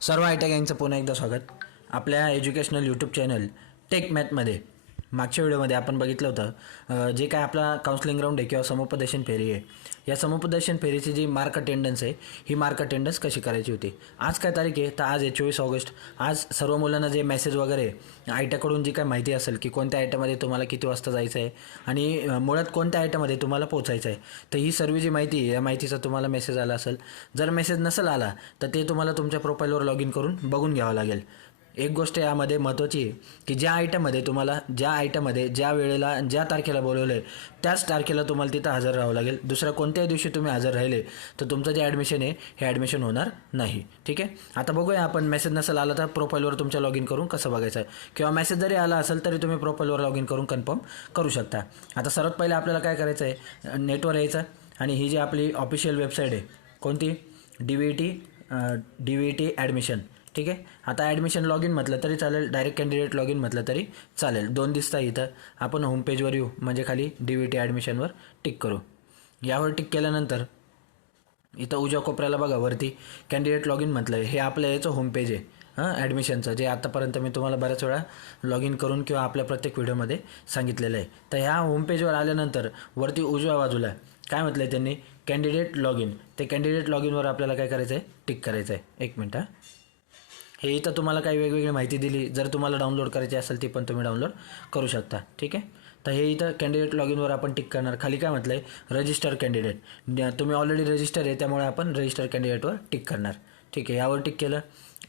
सर्व आयटी गँगचं पुन्हा एकदा स्वागत. आपल्या एज्युकेशनल यूट्यूब चॅनल टेक मॅथमध्ये मागच्या व्हिडिओमध्ये आपण बघितलं होतं जे काय आपला काउन्सिलिंग राऊंड आहे किंवा समुपदेशन फेरी आहे, या समुपदेशन फेरीची जी मार्क अटेंडन्स आहे ही मार्क अटेंडन्स कशी करायची होती. आज काय तारीख आहे तर आज आहे 24 ऑगस्ट. आज सर्व मुलांना जे मेसेज वगैरे आयट्याकडून जी काय माहिती असेल की कोणत्या आयट्यामध्ये तुम्हाला किती वाजता जायचं आहे आणि मुळात कोणत्या आयट्यामध्ये तुम्हाला पोचायचं आहे, तर ही सर्व जी माहिती आहे या माहितीचा तुम्हाला मेसेज आला असेल. जर मेसेज नसेल आला तर ते तुम्हाला तुमच्या प्रोफाईलवर लॉग इन करून बघून घ्यावं लागेल. एक गोष्ट यामध्ये महत्त्वाची आहे की ज्या आयट्यामध्ये तुम्हाला ज्या वेळेला ज्या तारखेला बोलवलं आहे त्याच तारखेला तुम्हाला तिथं हजर राहावं लागेल. दुसऱ्या कोणत्याही दिवशी तुम्ही हजर राहिले तर तुमचं जे ॲडमिशन आहे हे ॲडमिशन होणार नाही. ठीक आहे, आता बघूया आपण मेसेज नसेल आला तर प्रोफाईलवर तुमच्या लॉग इन करून कसं बघायचं आहे, किंवा मेसेज जरी आला असेल तरी तुम्ही प्रोफाईलवर लॉग इन करून कन्फर्म करू शकता. आता सर्वात पहिले आपल्याला काय करायचं आहे, नेटवर यायचं आणि ही जी आपली ऑफिशियल वेबसाईट आहे कोणती, DVT ॲडमिशन. ठीक आहे, आता ॲडमिशन लॉग इन म्हटलं तरी चालेल, डायरेक्ट कॅन्डिडेट लॉग इन म्हटलं तरी चालेल. दोन दिसता इथं. आपण होम पेजवर येऊ, म्हणजे खाली DVT ॲडमिशनवर टिक करू. यावर टिक केल्यानंतर इथं उजव्या कोपऱ्याला बघा वरती कॅन्डिडेट लॉग इन म्हटलं आहे, हे आपलं याचं होम पेज आहे ॲडमिशनचं, जे आतापर्यंत मी तुम्हाला बऱ्याच वेळा लॉग इन करून किंवा आपल्या प्रत्येक व्हिडिओमध्ये सांगितलेलं आहे. तर ह्या होम पेजवर आल्यानंतर वरती उजव्या बाजूला काय म्हटलं आहे त्यांनी, कॅन्डिडेट लॉग इन. ते कॅन्डिडेट लॉग इनवर आपल्याला काय करायचं आहे, टिक करायचं आहे. एक मिनटं, हे इथं तुम्हाला काही वेगवेगळी माहिती दिली, जर तुम्हाला डाउनलोड करायची असेल ती पण तुम्ही डाउनलोड करू शकता. ठीक आहे, तर हे इथं कॅन्डिडेट लॉग इनवर आपण टिक करणार. खाली काय म्हटलं आहे, रजिस्टर कॅन्डिडेट. तुम्ही ऑलरेडी रजिस्टर आहे त्यामुळे आपण रजिस्टर कॅन्डिडेटवर टिक करणार. ठीक आहे, यावर टिक केलं.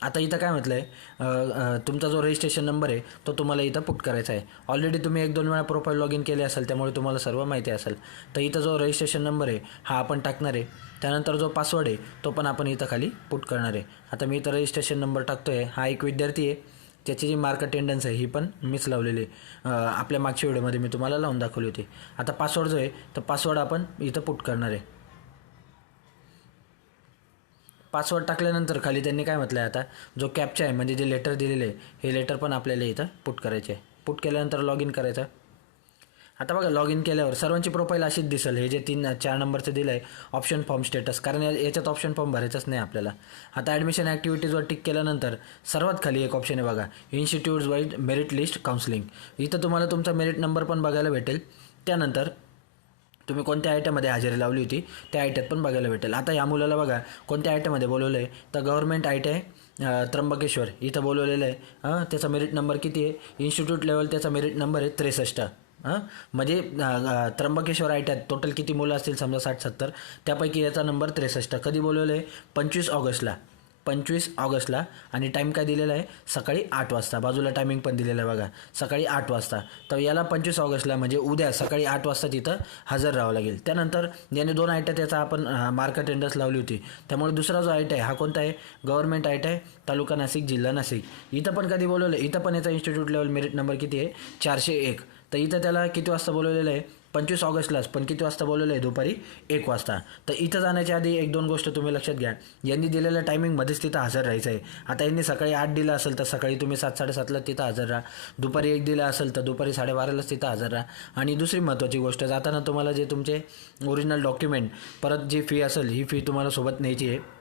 आता इथं काय म्हटलं आहे, तुमचा जो रजिस्ट्रेशन नंबर आहे तो तुम्हाला इथं पुट करायचा आहे. ऑलरेडी तुम्ही 1-2 वेळा प्रोफाईल लॉग इन केले असेल त्यामुळे तुम्हाला सर्व माहिती असेल. तर इथं जो रजिस्ट्रेशन नंबर आहे हा आपण टाकणार आहे. त्यानंतर जो पासवर्ड आहे तो पण आपण इथं खाली पुट करणार आहे. आता मी इथं रजिस्ट्रेशन नंबर टाकतो आहे. हा एक विद्यार्थी आहे, त्याची जी मार्क अटेंडन्स आहे ही पण मीच लावलेली आहे. आपल्या मागच्या व्हिडिओमध्ये मी तुम्हाला लावून दाखवली होती. आता पासवर्ड जो आहे तर पासवर्ड आपण इथं पुट करणार आहे. पासवर्ड टाकल्यानंतर खाली त्यांनी काय म्हटलं आहे, आता जो कॅप्चा आहे म्हणजे जे लेटर दिलेलं आहे हे लेटर पण आपल्याला इथं पुट करायचे आहे. पुट केल्यानंतर लॉग इन करायचं. आता बघा लॉग इन केल्यावर सर्वांची प्रोफाईल अशीच दिसेल. हे जे 3-4 नंबरचं दिलं आहे ऑप्शन फॉर्म स्टेटस, कारण याच्यात ऑप्शन फॉर्म भरायचंच नाही आपल्याला. आता ॲडमिशन ॲक्टिव्हिटीजवर टिक केल्यानंतर सर्वात खाली एक ऑप्शन आहे बघा, institutes wise merit list counselling. इथं तुम्हाला तुमचा मेरिट नंबर पण बघायला भेटेल. त्यानंतर तुम्ही कोणत्या आयट्यामध्ये हजेरी लावली होती त्या आयट्यात पण बघायला भेटेल. आता या मुलाला बघा कोणत्या आयट्यामध्ये बोलवलं आहे, तर गव्हर्नमेंट आयटी त्र्यंबकेश्वर इथं बोलवलेलं आहे. त्याचा मेरिट नंबर किती आहे, इन्स्टिट्यूट लेवल त्याचा मेरिट नंबर आहे 63. म्हणजे त्र्यंबकेश्वर आयट्यात टोटल किती मुलं असतील समजा 60-70, त्यापैकी याचा नंबर 63. कधी बोलवलं आहे, 25 ऑगस्टला. 25 ऑगस्टला. आणि टाईम काय दिलेला आहे, सकाळी 8 वाजता. बाजूला टायमिंग पण दिलेलं आहे बघा, सकाळी 8 वाजता. तर याला 25 ऑगस्टला म्हणजे उद्या सकाळी 8 वाजता तिथं हजर राहावं लागेल. त्यानंतर याने 2 आयट्या त्याचा आपण मार्क अटेंडन्स लावली होती, त्यामुळे दुसरा जो आयटी आहे हा कोणता आहे, गव्हर्नमेंट आयटी आहे तालुका नाशिक जिल्हा नाशिक. इथं पण कधी बोलवलं, इथं पण याचा इन्स्टिट्यूट लेवल मेरिट नंबर किती आहे, 401. तर इथं त्याला किती वाजता बोलवलेलं आहे, 25 ऑगस्टलाच, पण किती वाजता बोलवलं आहे, दुपारी 1 वाजता. तर इथं जाण्याच्या आधी 1-2 गोष्ट तुम्ही लक्षात घ्या, यांनी दिलेल्या टायमिंगमध्येच तिथं हजर राहायचं आहे. आता यांनी सकाळी 8 दिलं असेल तर सकाळी तुम्ही 7-7:30ला तिथं हजर राहा. दुपारी 1 दिलं असेल तर दुपारी 12:30लाच तिथं हजर राहा. आणि दुसरी महत्त्वाची गोष्ट, जाताना तुम्हाला जे तुमचे ओरिजिनल डॉक्युमेंट परत जी फी असेल ही फी तुम्हाला सोबत न्यायची आहे.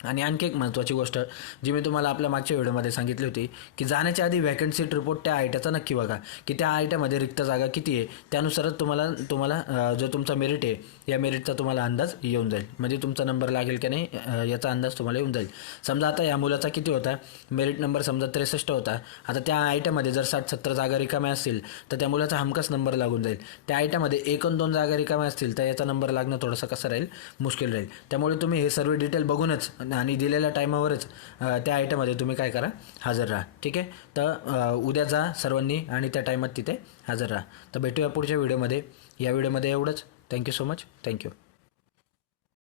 आणि आणखी एक महत्त्वाची गोष्ट जी मी तुम्हाला आपल्या मागच्या व्हिडिओमध्ये सांगितली होती की जाण्याच्या आधी व्हॅकन्सी रिपोर्ट त्या आयट्याचा नक्की बघा की त्या आयट्यामध्ये रिक्त जागा किती आहे. त्यानुसारच तुम्हाला जो तुमचा मेरिट आहे या मेरिटचा तुम्हाला अंदाज येऊन जाईल, म्हणजे तुमचा नंबर लागेल की नाही याचा अंदाज तुम्हाला येऊन जाईल. समजा आता या मुलाचा किती होता मेरिट नंबर, समजा 63 होता. आता त्या आयट्यामध्ये जर 60-70 जागा रिकाम्या असतील तर त्या मुलाचा हमखास नंबर लागून जाईल. त्या आयट्यामध्ये 1-2 जागा रिकाम्या असतील तर याचा नंबर लागणं थोडंसं कसं राहील, मुश्किल राहील. त्यामुळे तुम्ही हे सर्व डिटेल बघूनच आणि दिलेल्या टायमावरच त्या आयट्यामध्ये तुम्ही काय करा, हजर राहा. ठीक आहे, तर उद्या जा सर्वांनी आणि त्या टायमात तिथे हजर राहा. तर भेटूया पुढच्या व्हिडिओमध्ये. या व्हिडिओमध्ये एवढंच. Thank you so much. थँक्यू.